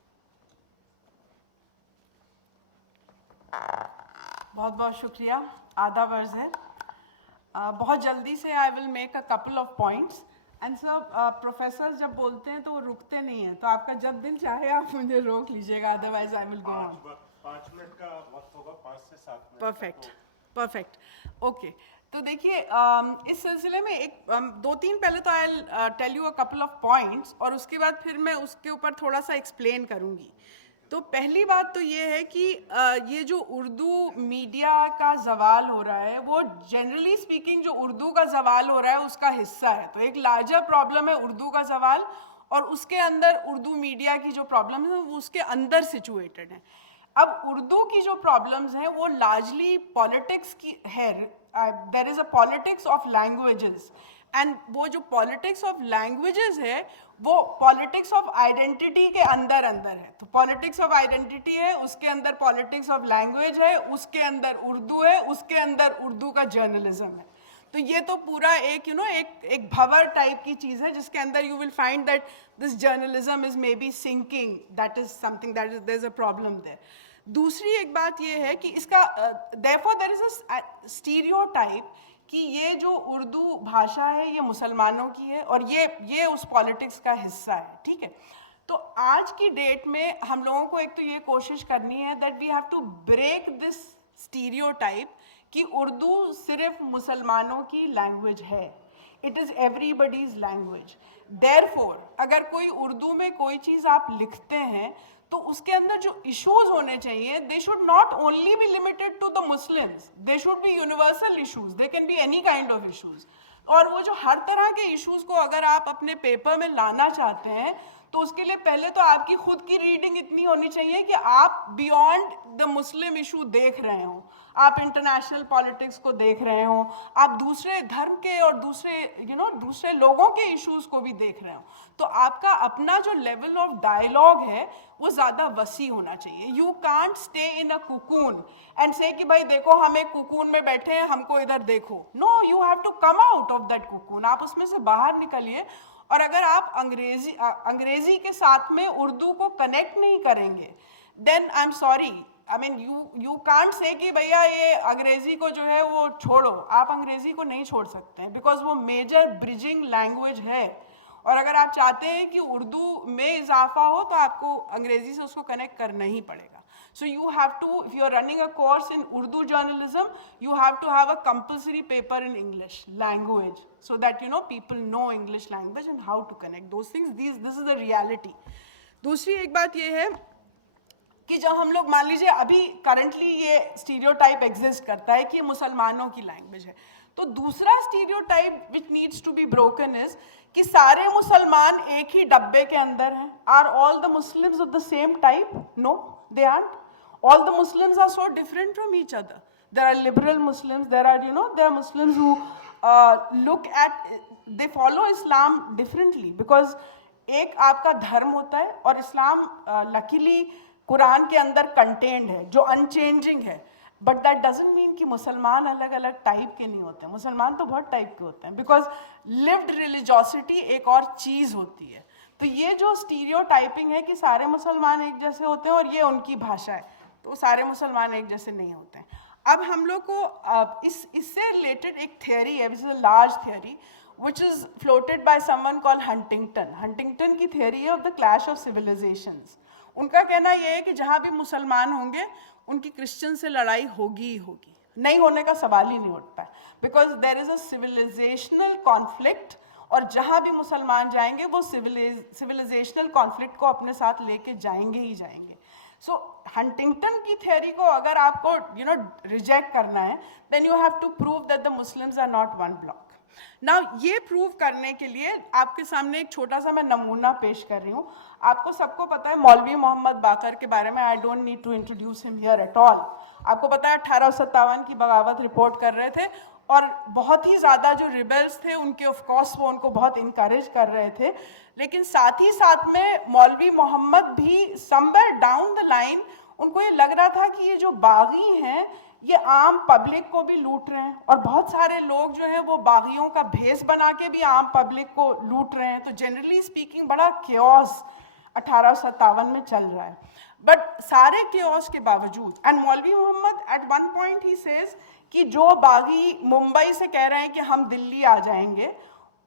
بہت بہت شکریہ. آداب عرض ہے. بہت جلدی سے I will make a couple of points. And sir professor جب بولتے ہیں تو وہ رکتے نہیں ہیں, تو آپ کا جب دل چاہے آپ مجھے روک لیجیے گا, otherwise I will go on. 5 minute کا وقت ہوگا, 5 سے 7 منٹ. Perfect perfect okay. تو دیکھیے اس سلسلے میں ایک 2-3 پہلے تو I tell you a couple of points, اور اس کے بعد پھر میں اس کے اوپر تھوڑا سا ایکسپلین کروں گی. تو پہلی بات تو یہ ہے کہ یہ جو اردو میڈیا کا زوال ہو رہا ہے وہ جنرلی اسپیکنگ جو اردو کا زوال ہو رہا ہے اس کا حصہ ہے. تو ایک لارجر پرابلم ہے اردو کا زوال, اور اس کے اندر اردو میڈیا کی جو پرابلم ہے وہ اس کے اندر سچویٹڈ ہیں. اب اردو کی جو پرابلمز ہیں وہ لارجلی پالیٹکس کی ہے. دیر is a politics of languages, and وہ جو پالیٹکس آف لینگویجز ہے وہ پالیٹکس آف آئیڈینٹی کے اندر ہے. تو پالیٹکس آف آئیڈینٹی ہے, اس کے اندر پالیٹکس آف لینگویج ہے, اس کے اندر اردو ہے, اس کے اندر اردو کا جرنلزم ہے. تو یہ تو پورا ایک ایک بھور ٹائپ کی چیز ہے جس کے اندر you will find that this journalism is may be sinking, that is something that is there is a problem there. دوسری ایک بات یہ ہے کہ اس کا therefore there is a stereotype کہ یہ جو اردو بھاشا ہے یہ مسلمانوں کی ہے اور یہ اس پالیٹکس کا حصہ ہے. ٹھیک ہے, تو آج کی ڈیٹ میں ہم لوگوں کو ایک تو یہ کوشش کرنی ہے that we have to break this stereotype کہ اردو صرف مسلمانوں کی لینگویج ہے. It is everybody's language. Therefore اگر کوئی اردو میں کوئی چیز آپ لکھتے ہیں تو اس کے اندر جو ایشوز ہونے چاہیے they should not only be limited to the Muslims, they should be universal issues, they can be any kind of issues. اور وہ جو ہر طرح کے ایشوز کو اگر آپ اپنے پیپر میں لانا چاہتے ہیں تو اس کے لیے پہلے تو آپ کی خود کی ریڈنگ اتنی ہونی چاہیے کہ آپ بیونڈ دا مسلم ایشو دیکھ رہے ہوں, آپ انٹرنیشنل پالیٹکس کو دیکھ رہے ہوں, آپ دوسرے دھرم کے اور دوسرے لوگوں کے ایشوز کو بھی دیکھ رہے ہوں. تو آپ کا اپنا جو لیول آف ڈائلاگ ہے وہ زیادہ وسیع ہونا چاہیے. You can't stay in a cocoon and سے کہ بھائی دیکھو ہم ایک کوکون میں بیٹھے ہیں, ہم کو ادھر دیکھو. No, you have to come out of that cocoon. آپ اس میں سے باہر نکلیے. اور اگر آپ انگریزی کے ساتھ میں اردو کو کنیکٹ نہیں کریں گے then I am sorry, I mean you can't say کہ بھیا یہ انگریزی کو جو ہے وہ چھوڑو. آپ انگریزی کو نہیں چھوڑ سکتے ہیں بیکاز وہ میجر برجنگ لینگویج ہے, اور اگر آپ چاہتے ہیں کہ اردو میں اضافہ ہو تو آپ کو انگریزی سے اس کو کنیکٹ کرنا ہی پڑے گا. So you have to, if you are running a course in Urdu journalism, you have to have a compulsory paper in English language so that people know English language and how to connect those things. This is the reality. دوسری ایک بات یہ ہے کہ جب ہم لوگ مان لیجیے ابھی کرنٹلی یہ اسٹیریوٹائپ ایگزسٹ کرتا ہے کہ یہ مسلمانوں کی لینگویج ہے, تو دوسرا stereotype which needs to be broken is کہ سارے مسلمان ایک ہی ڈبے کے اندر ہیں. Are all the Muslims of the same type? No, they aren't. All the Muslims are so different from each other. There are liberal Muslims, there are Muslims who they follow Islam differently because ایک آپ کا دھرم ہوتا ہے اور اسلام luckily قرآن کے اندر contained ہے جو انچینجنگ ہے. بٹ دیٹ ڈزنٹ مین کہ مسلمان الگ الگ ٹائپ کے نہیں ہوتے ہیں. مسلمان تو بہت ٹائپ کے ہوتے ہیں بیکاز لیوڈ ریلیجوسٹی ایک اور چیز ہوتی ہے. تو یہ جو اسٹیریو ٹائپنگ ہے کہ سارے مسلمان ایک جیسے ہوتے ہیں اور یہ ان کی بھاشا ہے, تو سارے مسلمان ایک جیسے نہیں ہوتے ہیں. اب ہم لوگ کو اس سے ریلیٹڈ ایک تھیوری ہے, which is a large theory which is floated by someone called Huntington. Huntington کی تھیوری ہے of the clash of civilizations. ان کا کہنا یہ ہے کہ جہاں بھی مسلمان ہوں گے ان کی کرسچن سے لڑائی ہوگی ہی ہوگی, نہیں ہونے کا سوال ہی نہیں اٹھتا ہے, because there is a civilizational conflict, اور جہاں بھی مسلمان جائیں گے وہ سویلائزیشنل کانفلکٹ کو اپنے ساتھ لے کے جائیں گے ہی جائیں گے. سو ہنٹنگٹن کی تھیوری کو اگر آپ کو ریجیکٹ کرنا ہے then you have to prove that the Muslims are not one block. Now یہ پروو کرنے کے لیے آپ کے سامنے ایک چھوٹا سا میں نمونہ پیش کر رہی ہوں. آپ کو سب کو پتا ہے مولوی محمد باقر کے بارے میں, I don't need to introduce him here at all. آپ کو پتا ہے 1857 کی بغاوت رپورٹ کر رہے تھے اور بہت ہی زیادہ جو ریبلز تھے ان کے آف کورس وہ ان کو بہت انکریج کر رہے تھے, لیکن ساتھ ہی ساتھ میں مولوی محمد بھی سمویئر ڈاؤن دا لائن ان کو یہ لگ رہا تھا کہ یہ جو باغی ہیں یہ عام پبلک کو بھی لوٹ رہے ہیں, اور بہت سارے لوگ جو ہیں وہ باغیوں کا بھیس بنا کے بھی عام پبلک کو لوٹ رہے ہیں. تو جنرلی اسپیکنگ بڑا کیوس 1857 میں چل رہا ہے. بٹ سارے کیوس کے باوجود, and Maulvi Muhammad at one point he says کہ جو باغی ممبئی سے کہہ رہے ہیں کہ ہم دلی آ جائیں گے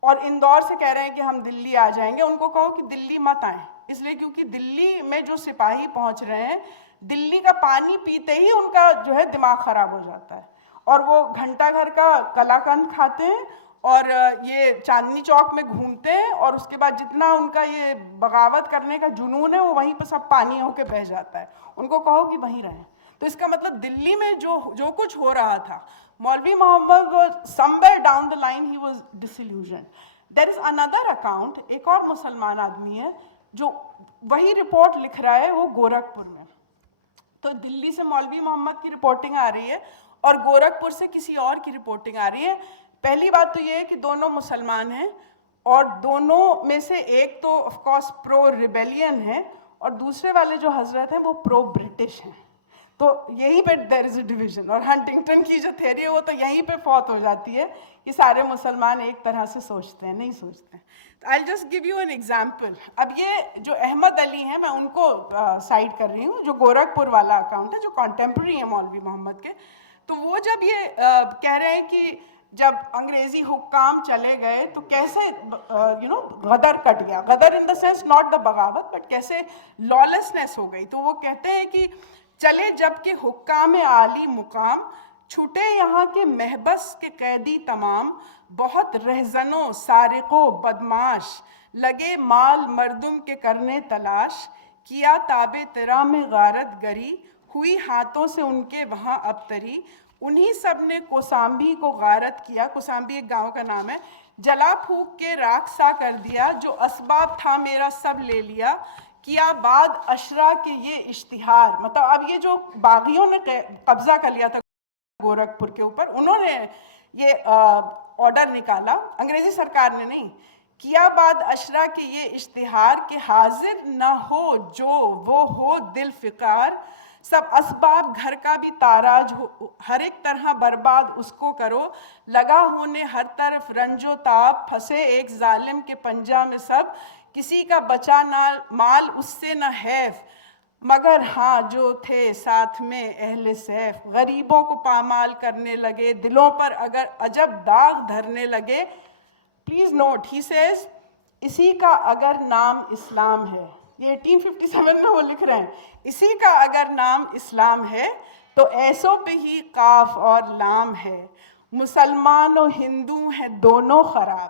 اور اندور سے کہہ رہے ہیں کہ ہم دلی آ جائیں گے, ان کو کہو کہ دلی مت آئیں, اس لیے کیونکہ دلی میں جو سپاہی پہنچ رہے ہیں دلی کا پانی پیتے ہی ان کا جو ہے دماغ خراب ہو جاتا ہے, اور وہ گھنٹہ گھر کا کلا کند کھاتے ہیں اور یہ چاندنی چوک میں گھومتے ہیں اور اس کے بعد جتنا ان کا یہ بغاوت کرنے کا جنون ہے وہ وہیں پہ سب پانی ہو کے بہہ جاتا ہے. ان کو کہو کہ وہیں رہیں. تو اس کا مطلب دلی میں جو کچھ ہو رہا تھا, مولوی محمد was somewhere down the line he was disillusioned. There is another account, ایک اور مسلمان آدمی ہے جو وہی رپورٹ لکھ رہا ہے, وہ گورکھپور میں. تو دلی سے مولوی محمد کی رپورٹنگ آ رہی ہے اور گورکھپور سے کسی اور کی رپورٹنگ آ رہی ہے. پہلی بات تو یہ ہے کہ دونوں مسلمان ہیں اور دونوں میں سے ایک تو آف کورس پرو ریبیلین ہے اور دوسرے والے جو حضرت ہیں وہ پرو برٹش ہیں. تو یہیں پہ دیر از اے ڈویژن. اور ہنٹنگٹن کی جو تھیوری ہے وہ تو یہیں پہ فوت ہو جاتی ہے کہ سارے مسلمان ایک طرح سے سوچتے ہیں, نہیں سوچتے ہیں. I'll just give you an example. اب یہ جو احمد علی ہیں, میں ان کو سائڈ کر رہی ہوں, جو گورکھپور والا اکاؤنٹ ہے, جو کنٹمپرری ہیں مولوی محمد کے. تو وہ جب یہ کہہ رہے ہیں کہ جب انگریزی حکام چلے گئے تو کیسے غدر کٹ گیا, غدر ان دا سینس ناٹ دا بغاوت بٹ کیسے لالسنس ہو گئی. تو وہ کہتے ہیں کہ چلے جب کہ حکام عالی مقام, چھوٹے یہاں کے محبس کے قیدی تمام, بہت رہزنوں سارقوں بدماش, لگے مال مردم کے کرنے تلاش, کیا تابِ تیرا میں غارت گری, ہوئی ہاتھوں سے ان کے وہاں ابتری, انہی سب نے کوسامبی کو غارت کیا. کوسامبی ایک گاؤں کا نام ہے. جلا پھونک کے راکھ سا کر دیا, جو اسباب تھا میرا سب لے لیا, کیا بعد اشرا کے یہ اشتہار. مطلب اب یہ جو باغیوں نے قبضہ کر لیا تھا گورکھپور کے اوپر, انہوں نے یہ آرڈر نکالا, انگریزی سرکار نے نہیں, کیا بعد اشرا کے یہ اشتہار کہ حاضر نہ ہو جو وہ ہو دل فقار, سب اسباب گھر کا بھی تاراج ہو, ہر ایک طرح برباد اس کو کرو, لگا ہونے ہر طرف رنج و تاب, پھنسے ایک ظالم کے پنجہ میں سب, کسی کا بچا نہ مال اس سے نہ حیف, مگر ہاں جو تھے ساتھ میں اہل سیف, غریبوں کو پامال کرنے لگے, دلوں پر اگر عجب داغ دھرنے لگے. پلیز نوٹ, ہی سیز اسی کا اگر نام اسلام ہے, یہ 1857 میں وہ لکھ رہے ہیں, اسی کا اگر نام اسلام ہے تو ایسوں پہ ہی قاف اور لام ہے, مسلمان و ہندو ہیں دونوں خراب,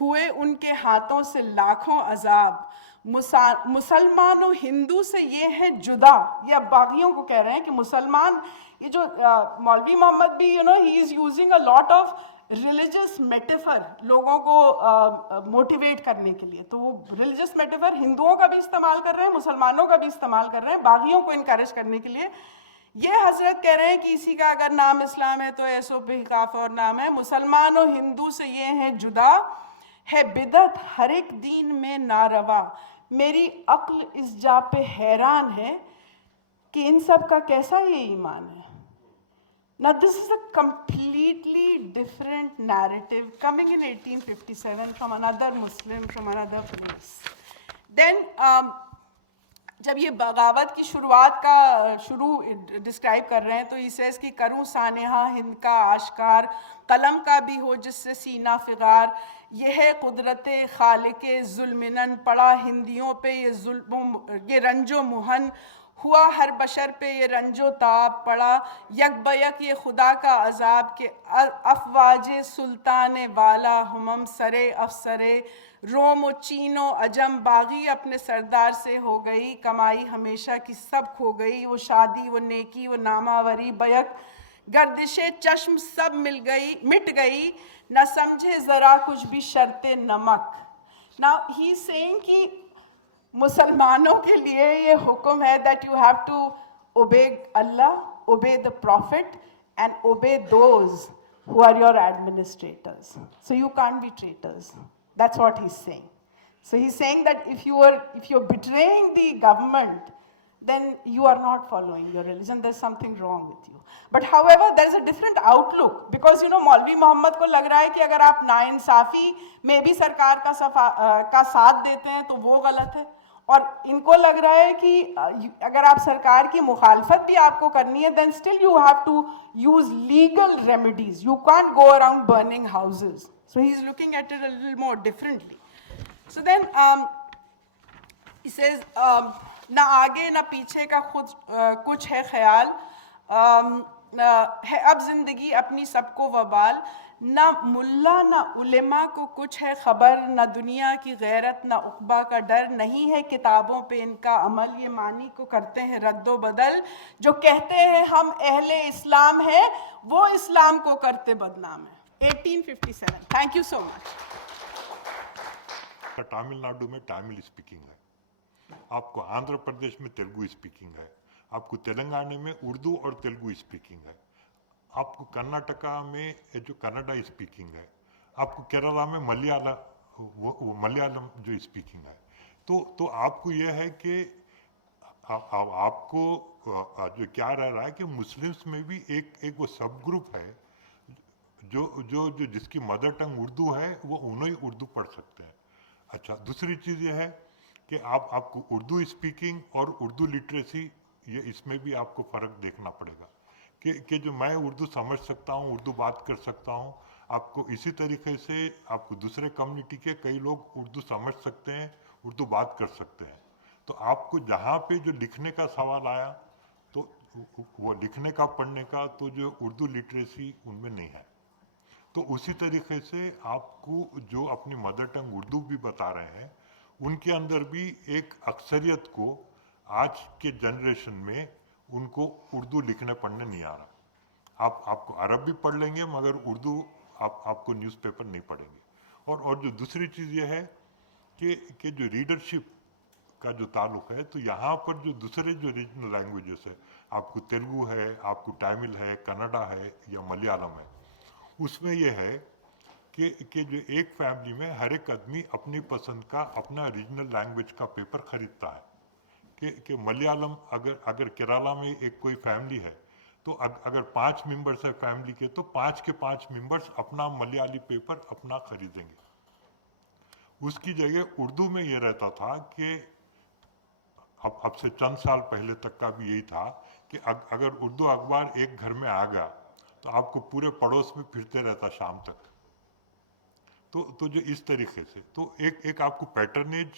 ہوئے ان کے ہاتھوں سے لاکھوں عذاب, مسلمان و ہندو سے یہ ہے جدا. یہ اب باغیوں کو کہہ رہے ہیں کہ مسلمان, یہ جو مولوی محمد بھی he is using a lot of religious metaphor لوگوں کو موٹیویٹ کرنے کے لیے. تو وہ ریلیجس میٹیفر ہندوؤں کا بھی استعمال کر رہے ہیں, مسلمانوں کا بھی استعمال کر رہے ہیں, باغیوں کو انکریج کرنے کے لیے. یہ حضرت کہہ رہے ہیں کہ اسی کا اگر نام اسلام ہے تو ایسو پہ کاف اور نام ہے, مسلمان و ہندو سے یہ ہیں جدا, ہے بدعت ہر ایک دین میں ناروا, میری عقل اس جا پہ حیران ہے کہ ان سب کا کیسا یہ ایمان ہے. Now this is a completely different narrative coming in 1857 from another Muslim, from another place. Then جب یہ بغاوت کی شروعات کا شروع ڈسکرائب کر رہے ہیں تو he says کہ کروں سانحہ ہند کا آشکار, قلم کا بھی ہو جس سے سینہ فغار, یہ ہے قدرت خالق ظلمنن, پڑا ہندیوں پہ یہ رنج و محن, ہوا ہر بشر پہ یہ رنج و تاب, پڑا یک بیک یہ خدا کا عذاب کہ افواج سلطان والا ہمم سرے افسرے, روم و چین و عجم باغی اپنے سردار سے ہو گئی, کمائی ہمیشہ کی سب کھو گئی, وہ شادی وہ نیکی وہ ناماوری, بیک گردش چشم سب مٹ گئی, نہ سمجھے ذرا کچھ بھی شرط نمک. Now he is saying کہ مسلمانوں کے لیے یہ حکم ہے that you have to obey Allah, obey the Prophet and obey those who are your administrators. So you can't be traitors. That's what he's saying. So he's saying that if you're betraying the government, then you are not following your religion. There's something wrong with you. But however, there is a different outlook because مولوی محمد کو لگ رہا ہے کہ اگر آپ ناانصافی میں بھی سرکار کا ساتھ دیتے ہیں تو وہ غلط ہے, اور ان کو لگ رہا ہے کہ اگر آپ سرکار کی مخالفت بھی آپ کو کرنی ہے then still you have to use legal remedies. You can't go around burning houses. So he's looking at it a little more differently. So then he says نہ آگے نہ پیچھے کا خود کچھ ہے خیال, ہے اب زندگی اپنی سب کو وبال, نہ ملا نہ علماء کو کچھ ہے خبر، نہ دنیا کی غیرت نہ عقبہ کا ڈر، نہیں ہے کتابوں پہ ان کا عمل، یہ معنی کو کرتے ہیں رد و بدل، جو کہتے ہیں ہم اہل اسلام ہیں وہ اسلام کو کرتے بدنام ہے۔ 1857۔ تھینک یو سو مچ۔ تامل ناڈو میں تامل اسپیکنگ ہے، آپ کو آندھرا پردیش میں تیلگو اسپیکنگ ہے، آپ کو تلنگانہ میں اردو اور تیلگو اسپیکنگ ہے، آپ کو کرناٹکا میں جو کنڈا اسپیکنگ ہے، آپ کو کیرلا میں ملیالم جو اسپیکنگ ہے۔ تو آپ کو یہ ہے کہ آپ کو جو کیا رہ رہا ہے کہ مسلمس میں بھی ایک وہ سب گروپ ہے جو جس کی مدر ٹنگ اردو ہے، وہ انہوں ہی اردو پڑھ سکتے ہیں۔ اچھا، دوسری چیز یہ ہے کہ آپ کو اردو اسپیکنگ اور اردو لٹریسی، یہ اس میں بھی آپ کو فرق دیکھنا پڑے گا کہ جو میں اردو سمجھ سکتا ہوں، اردو بات کر سکتا ہوں، آپ کو اسی طریقے سے آپ کو دوسرے کمیونٹی کے کئی لوگ اردو سمجھ سکتے ہیں، اردو بات کر سکتے ہیں۔ تو آپ کو جہاں پہ جو لکھنے کا سوال آیا، تو وہ لکھنے کا پڑھنے کا تو جو اردو لٹریسی ان میں نہیں ہے۔ تو اسی طریقے سے آپ کو جو اپنی مدر ٹنگ اردو بھی بتا رہے ہیں، ان کے اندر بھی ایک اکثریت کو آج کے جنریشن میں ان کو اردو لکھنے پڑھنے نہیں آ رہا۔ آپ کو عرب بھی پڑھ لیں گے مگر اردو آپ کو نیوز پیپر نہیں پڑھیں گے۔ اور جو دوسری چیز یہ ہے کہ جو ریڈرشپ کا جو تعلق ہے، تو یہاں پر جو دوسرے جو ریجنل لینگویجز ہے، آپ کو تیلگو ہے، آپ کو تامل ہے، کنڈا ہے یا ملیالم ہے، اس میں یہ ہے کہ جو ایک فیملی میں ہر ایک آدمی اپنی پسند کا اپنا ریجنل لینگویج کا پیپر خریدتا ہے کہ ملیالم اگر کیرالہ میں ایک کوئی فیملی ہے، تو اگر 5 ممبرس ہے فیملی کے، تو 5 کے 5 ممبرس اپنا ملیالی پیپر اپنا خریدیں گے۔ اس کی جگہ اردو میں یہ رہتا تھا کہ اب سے چند سال پہلے تک کا بھی یہی تھا کہ اگر اردو اخبار ایک گھر میں آ گیا تو آپ کو پورے پڑوس میں پھرتے رہتا شام تک۔ تو جو اس طریقے سے تو ایک آپ کو پیٹرنیج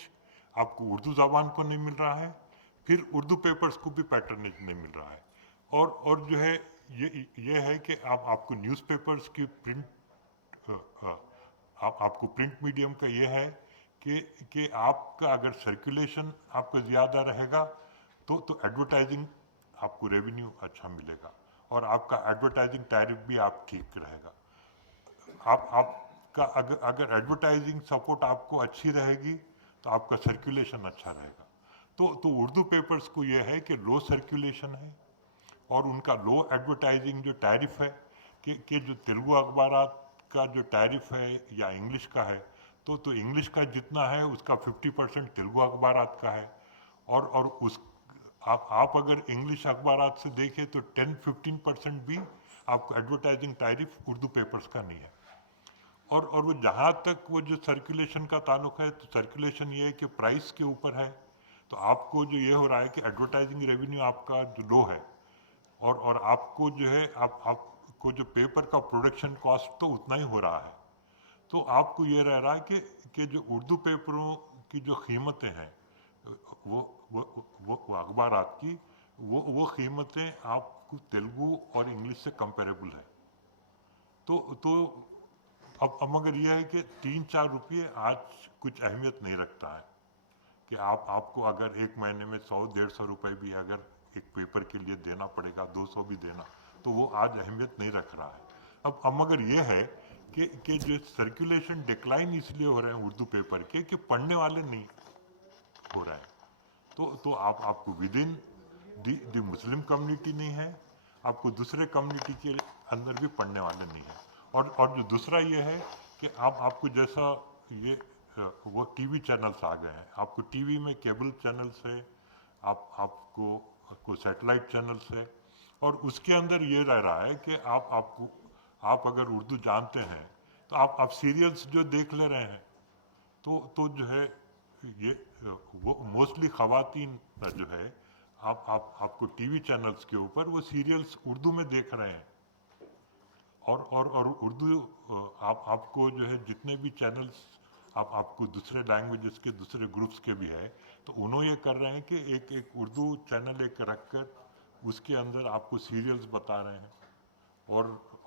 آپ کو اردو زبان کو نہیں مل رہا ہے، پھر اردو پیپرز کو بھی پیٹرنیج نہیں مل رہا ہے، اور جو ہے یہ ہے کہ آپ کو نیوز پیپرز کی پرنٹ، آپ کو پرنٹ میڈیم کا یہ ہے کہ آپ کا اگر سرکولیشن آپ کا زیادہ رہے گا تو ایڈورٹائزنگ آپ کو ریونیو اچھا ملے گا، اور آپ کا ایڈورٹائزنگ ٹیرف بھی آپ ٹھیک رہے گا۔ آپ کا اگر ایڈورٹائزنگ سپورٹ آپ کو اچھی رہے گی تو آپ کا سرکولیشن اچھا رہے گا۔ تو اردو پیپرز کو یہ ہے کہ لو سرکولیشن ہے اور ان کا لو ایڈورٹائزنگ جو ٹیرف ہے، کہ جو تیلگو اخبارات کا جو ٹیرف ہے یا انگلش کا ہے، تو انگلش کا جتنا ہے اس کا 50% تیلگو اخبارات کا ہے، اور اس آپ اگر انگلش اخبارات سے دیکھیں تو 10-15% بھی آپ کو ایڈورٹائزنگ ٹیرف اردو پیپرز کا نہیں ہے۔ اور وہ جہاں تک وہ جو سرکولیشن کا تعلق ہے، تو سرکولیشن یہ ہے کہ پرائس کے اوپر ہے، تو آپ کو جو یہ ہو رہا ہے کہ ایڈورٹائزنگ ریونیو آپ کا جو لو ہے، اور آپ کو جو ہے آپ کو جو پیپر کا پروڈکشن کاسٹ تو اتنا ہی ہو رہا ہے، تو آپ کو یہ رہ رہا ہے کہ جو اردو پیپروں کی جو قیمتیں ہیں، وہ اخبارات کی وہ قیمتیں آپ کو تیلگو اور انگلش سے کمپیریبل ہے۔ تو اب مگر یہ ہے کہ 3-4 روپئے آج کچھ اہمیت نہیں رکھتا ہے، کہ آپ کو اگر ایک مہینے میں 100-150 روپئے بھی اگر ایک پیپر کے لیے دینا پڑے گا، 200 بھی دینا، تو وہ آج اہمیت نہیں رکھ رہا ہے۔ اب مگر یہ ہے کہ جو سرکولیشن ڈکلائن اس لیے ہو رہے ہیں اردو پیپر کے کہ پڑھنے والے نہیں ہو رہے ہیں، تو آپ کو with in the Muslim community نہیں ہے، آپ کو دوسرے کمیونٹی کے اندر بھی پڑھنے والے نہیں ہیں، اور جو دوسرا یہ ہے کہ آپ کو جیسا یہ وہ ٹی وی چینلز آ گئے ہیں، آپ کو ٹی وی میں کیبل چینلز ہے، آپ کو سیٹلائٹ چینلز ہے، اور اس کے اندر یہ رہ رہا ہے کہ آپ اگر اردو جانتے ہیں تو آپ سیریلز جو دیکھ لے رہے ہیں، تو جو ہے یہ وہ موسٹلی خواتین جو ہے آپ کو ٹی وی چینلز کے اوپر وہ سیریلز اردو میں دیکھ رہے ہیں، اور اردو آپ کو جو ہے جتنے بھی چینلز آپ کو دوسرے لینگویجز کے دوسرے گروپس کے بھی ہے، تو انہوں یہ کر رہے ہیں کہ ایک اردو چینل ایک رکھ کر اس کے اندر آپ کو سیریلز بتا رہے ہیں،